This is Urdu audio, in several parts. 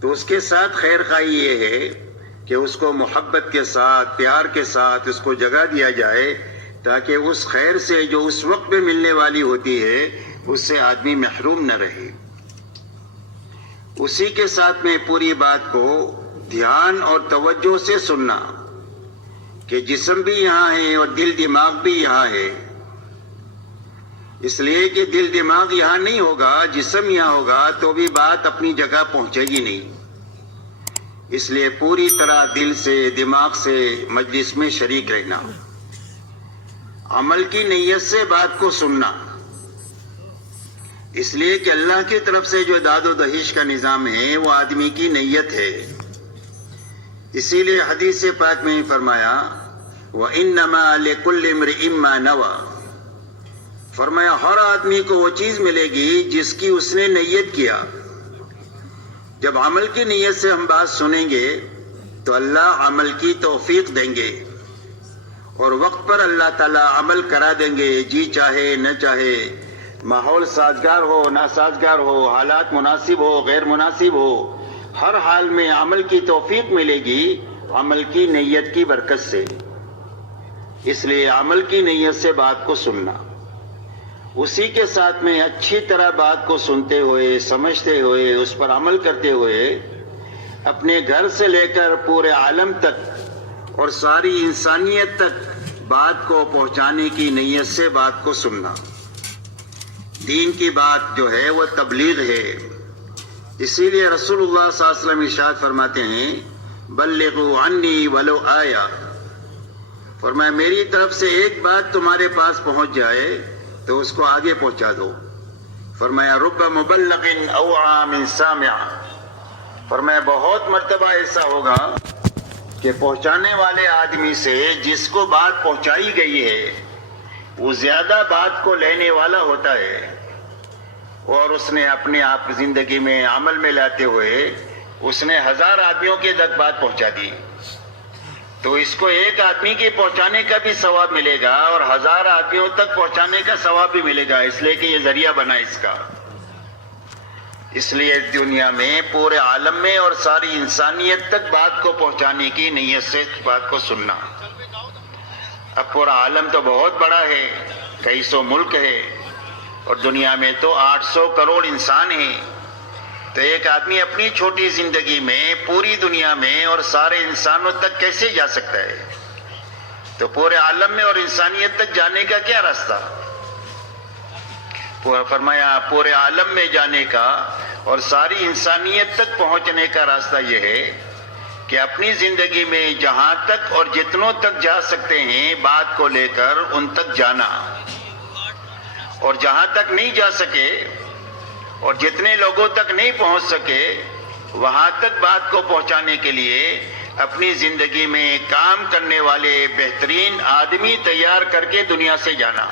تو اس کے ساتھ خیر خواہی یہ ہے کہ اس کو محبت کے ساتھ پیار کے ساتھ اس کو جگہ دیا جائے تاکہ اس خیر سے جو اس وقت میں ملنے والی ہوتی ہے اس سے آدمی محروم نہ رہے۔ اسی کے ساتھ میں پوری بات کو دھیان اور توجہ سے سننا کہ جسم بھی یہاں ہے اور دل دماغ بھی یہاں ہے، اس لیے کہ دل دماغ یہاں نہیں ہوگا، جسم یہاں ہوگا تو بھی بات اپنی جگہ پہنچے گی نہیں۔ اس لیے پوری طرح دل سے دماغ سے مجلس میں شریک رہنا، عمل کی نیت سے بات کو سننا، اس لیے کہ اللہ کی طرف سے جو داد و دہیش کا نظام ہے وہ آدمی کی نیت ہے۔ اسی لیے حدیث پاک میں فرمایا وَإِنَّمَا لِكُلِّ امْرِئٍ مَّا نَوَىٰ، فرمایا ہر آدمی کو وہ چیز ملے گی جس کی اس نے نیت کیا۔ جب عمل کی نیت سے ہم بات سنیں گے تو اللہ عمل کی توفیق دیں گے اور وقت پر اللہ تعالیٰ عمل کرا دیں گے، جی چاہے نہ چاہے، ماحول سازگار ہو ناسازگار ہو، حالات مناسب ہو غیر مناسب ہو، ہر حال میں عمل کی توفیق ملے گی عمل کی نیت کی برکت سے۔ اس لیے عمل کی نیت سے بات کو سننا، اسی کے ساتھ میں اچھی طرح بات کو سنتے ہوئے سمجھتے ہوئے اس پر عمل کرتے ہوئے اپنے گھر سے لے کر پورے عالم تک اور ساری انسانیت تک بات کو پہنچانے کی نیت سے بات کو سننا۔ دین کی بات جو ہے وہ تبلیغ ہے، اسی لیے رسول اللہ صلی اللہ علیہ وسلم ارشاد فرماتے ہیں بلغوا عنی ولو آیا، فرمایا میری طرف سے ایک بات تمہارے پاس پہنچ جائے تو اس کو آگے پہنچا دو۔ فرمایا رب مبلغ اوعى من سامع، فرمایا بہت مرتبہ ایسا ہوگا کہ پہنچانے والے آدمی سے جس کو بات پہنچائی گئی ہے وہ زیادہ بات کو لینے والا ہوتا ہے، اور اس نے اپنے آپ زندگی میں عمل میں لاتے ہوئے اس نے 1000 آدمیوں کے تک بات پہنچا دی، تو اس کو ایک آدمی کے پہنچانے کا بھی ثواب ملے گا اور 1000 آدمیوں تک پہنچانے کا ثواب بھی ملے گا، اس لیے کہ یہ ذریعہ بنا اس کا۔ اس لیے دنیا میں پورے عالم میں اور ساری انسانیت تک بات کو پہنچانے کی نیت سے بات کو سننا۔ اب پورا عالم تو بہت بڑا ہے، کئی سو ملک ہے اور دنیا میں تو 800 کروڑ انسان ہیں، تو ایک آدمی اپنی چھوٹی زندگی میں پوری دنیا میں اور سارے انسانوں تک کیسے جا سکتا ہے؟ تو پورے عالم میں اور انسانیت تک جانے کا کیا راستہ؟ فرمایا پورے عالم میں جانے کا اور ساری انسانیت تک پہنچنے کا راستہ یہ ہے کہ اپنی زندگی میں جہاں تک اور جتنوں تک جا سکتے ہیں بات کو لے کر ان تک جانا، اور جہاں تک نہیں جا سکے اور جتنے لوگوں تک نہیں پہنچ سکے وہاں تک بات کو پہنچانے کے لیے اپنی زندگی میں کام کرنے والے بہترین آدمی تیار کر کے دنیا سے جانا۔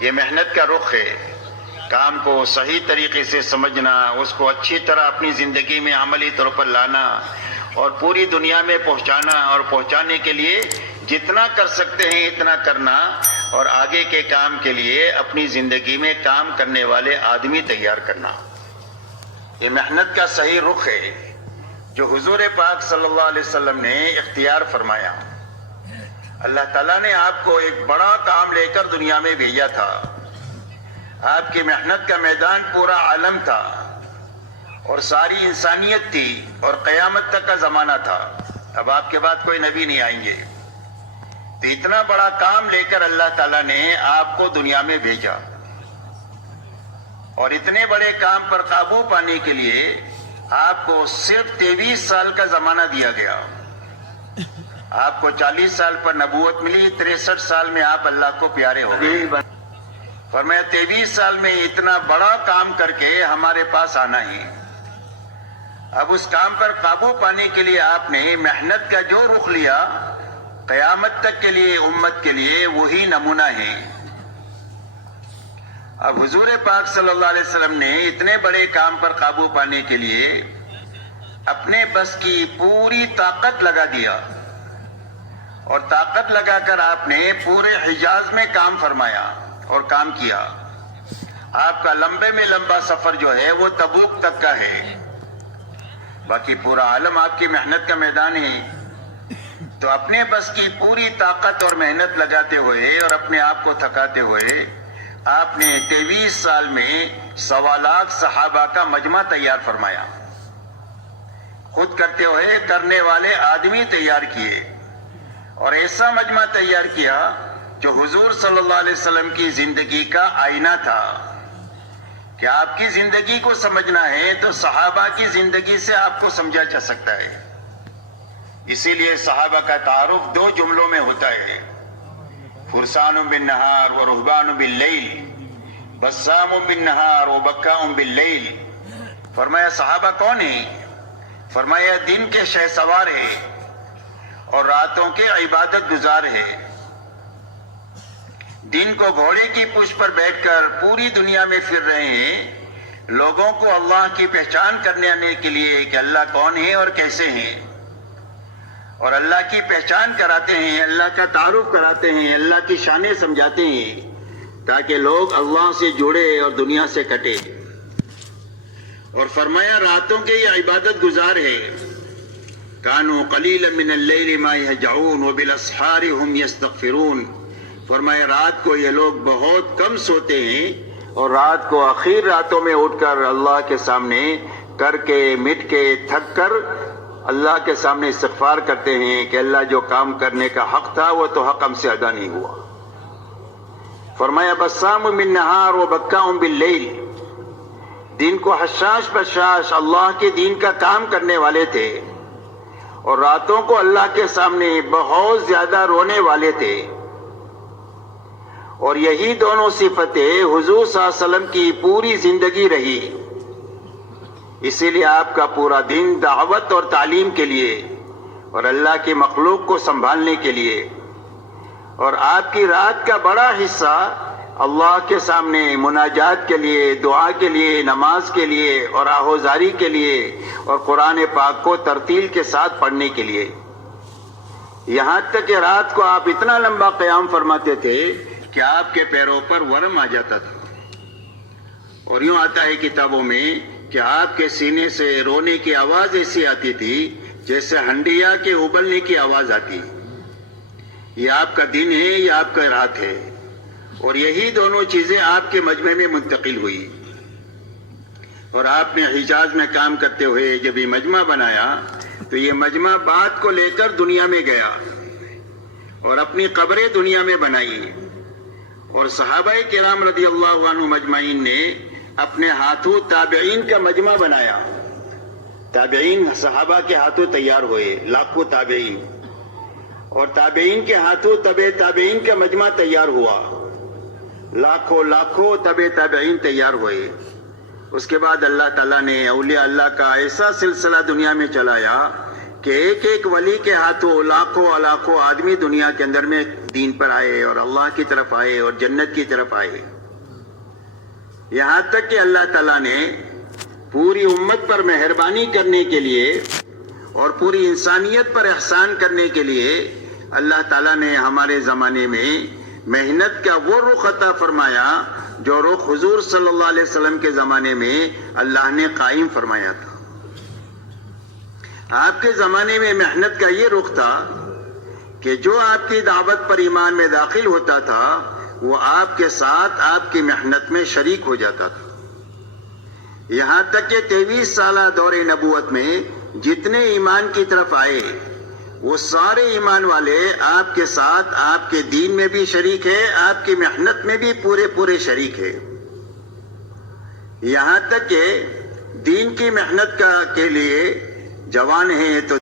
یہ محنت کا رخ ہے، کام کو صحیح طریقے سے سمجھنا، اس کو اچھی طرح اپنی زندگی میں عملی طور پر لانا اور پوری دنیا میں پہنچانا، اور پہنچانے کے لیے جتنا کر سکتے ہیں اتنا کرنا، اور آگے کے کام کے لیے اپنی زندگی میں کام کرنے والے آدمی تیار کرنا۔ یہ محنت کا صحیح رخ ہے جو حضور پاک صلی اللہ علیہ وسلم نے اختیار فرمایا۔ اللہ تعالیٰ نے آپ کو ایک بڑا کام لے کر دنیا میں بھیجا تھا، آپ کی محنت کا میدان پورا عالم تھا اور ساری انسانیت تھی اور قیامت تک کا زمانہ تھا، اب آپ کے بعد کوئی نبی نہیں آئیں گے، تو اتنا بڑا کام لے کر اللہ تعالیٰ نے آپ کو دنیا میں بھیجا، اور اتنے بڑے کام پر قابو پانے کے لیے آپ کو صرف 23 سال کا زمانہ دیا گیا۔ آپ کو 40 سال پر نبوت ملی، 63 سال میں آپ اللہ کو پیارے ہو گئے۔ فرمایا 23 سال میں اتنا بڑا کام کر کے ہمارے پاس آنا ہے۔ اب اس کام پر قابو پانے کے لیے آپ نے محنت کا جو رخ لیا، قیامت تک کے لیے امت کے لیے وہی نمونہ ہے۔ اب حضور پاک صلی اللہ علیہ وسلم نے اتنے بڑے کام پر قابو پانے کے لیے اپنے بس کی پوری طاقت لگا دیا، اور طاقت لگا کر آپ نے پورے حجاز میں کام فرمایا اور کام کیا۔ آپ کا لمبے میں لمبا سفر جو ہے وہ تبوک تک کا ہے، باقی پورا عالم آپ کی محنت کا میدان ہے۔ تو اپنے بس کی پوری طاقت اور محنت لگاتے ہوئے اور اپنے آپ کو تھکاتے ہوئے آپ نے 23 سال میں 1.25 لاکھ صحابہ کا مجمع تیار فرمایا، خود کرتے ہوئے کرنے والے آدمی تیار کیے، اور ایسا مجمع تیار کیا جو حضور صلی اللہ علیہ وسلم کی زندگی کا آئینہ تھا کہ آپ کی زندگی کو سمجھنا ہے تو صحابہ کی زندگی سے آپ کو سمجھا جا سکتا ہے۔ اسی لیے صحابہ کا تعارف 2 جملوں میں ہوتا ہے، فرسان بالنہار و رہبان باللیل، بسام بالنہار و بکاء باللیل۔ فرمایا صحابہ کون ہیں؟ فرمایا دن کے شہ سوار ہیں اور راتوں کے عبادت گزار ہیں۔ دن کو گھوڑے کی پشت پر بیٹھ کر پوری دنیا میں پھر رہے ہیں، لوگوں کو اللہ کی پہچان کرنے کے لیے کہ اللہ کون ہے اور کیسے ہیں، اور اللہ کی پہچان کراتے ہیں، اللہ کا تعارف کراتے ہیں، اللہ کی شانیں سمجھاتے ہیں تاکہ لوگ اللہ سے جڑے اور دنیا سے کٹے۔ اور فرمایا راتوں کے یہ عبادت گزار ہے، کانوا قلیلا من اللیل ما یہجعون وبالاسحار هم یستغفرون۔ فرمایا رات کو یہ لوگ بہت کم سوتے ہیں اور رات کو آخر راتوں میں اٹھ کر اللہ کے سامنے کر کے مٹ کے تھک کر اللہ کے سامنے استغفار کرتے ہیں کہ اللہ جو کام کرنے کا حق تھا وہ تو حق ہم سے ادا نہیں ہوا۔ فرمایا بسام من نہار و بکاء باللیل، دن کو حشاش بشاش اللہ کے دین کا کام کرنے والے تھے اور راتوں کو اللہ کے سامنے بہت زیادہ رونے والے تھے، اور یہی دونوں صفتیں حضور صلی اللہ علیہ وسلم کی پوری زندگی رہی۔ اسی لیے آپ کا پورا دن دعوت اور تعلیم کے لیے اور اللہ کی مخلوق کو سنبھالنے کے لیے، اور آپ کی رات کا بڑا حصہ اللہ کے سامنے مناجات کے لیے، دعا کے لیے، نماز کے لیے اور آہوزاری کے لیے اور قرآن پاک کو ترتیل کے ساتھ پڑھنے کے لیے۔ یہاں تک کہ رات کو آپ اتنا لمبا قیام فرماتے تھے کہ آپ کے پیروں پر ورم آ جاتا تھا، اور یوں آتا ہے کتابوں میں کہ آپ کے سینے سے رونے کی آواز ایسی آتی تھی جیسے ہنڈیا کے ابلنے کی آواز آتی۔ یہ آپ کا دن ہے، یہ آپ کا رات ہے، اور یہی دونوں چیزیں آپ کے مجمع میں منتقل ہوئی، اور آپ نے حجاز میں کام کرتے ہوئے جب یہ مجمع بنایا تو یہ مجمع بات کو لے کر دنیا میں گیا اور اپنی قبریں دنیا میں بنائی، اور صحابہ کرام رضی اللہ عنہ مجمعین نے اپنے ہاتھوں تابعین کا مجمع بنایا۔ تابعین صحابہ کے ہاتھوں تیار ہوئے، لاکھوں تابعین، اور تابعین کے ہاتھوں تبع تابعین کا مجمع تیار ہوا، لاکھوں تبع تابعین تیار ہوئے۔ اس کے بعد اللہ تعالیٰ نے اولیاء اللہ کا ایسا سلسلہ دنیا میں چلایا کہ ایک ایک ولی کے ہاتھوں لاکھوں آدمی دنیا کے اندر میں دین پر آئے اور اللہ کی طرف آئے اور جنت کی طرف آئے، یہاں تک کہ اللہ تعالیٰ نے پوری امت پر مہربانی کرنے کے لیے اور پوری انسانیت پر احسان کرنے کے لیے اللہ تعالیٰ نے ہمارے زمانے میں محنت کا وہ رخ عطا فرمایا جو رخ حضور صلی اللہ علیہ وسلم کے زمانے میں اللہ نے قائم فرمایا تھا۔ آپ کے زمانے میں محنت کا یہ رخ تھا کہ جو آپ کی دعوت پر ایمان میں داخل ہوتا تھا وہ آپ کے ساتھ آپ کی محنت میں شریک ہو جاتا تھا، یہاں تک کہ 23 سالہ دور نبوت میں جتنے ایمان کی طرف آئے وہ سارے ایمان والے آپ کے ساتھ آپ کے دین میں بھی شریک ہے، آپ کی محنت میں بھی پورے شریک ہے، یہاں تک کہ دین کی محنت کے لیے جوان ہیں تو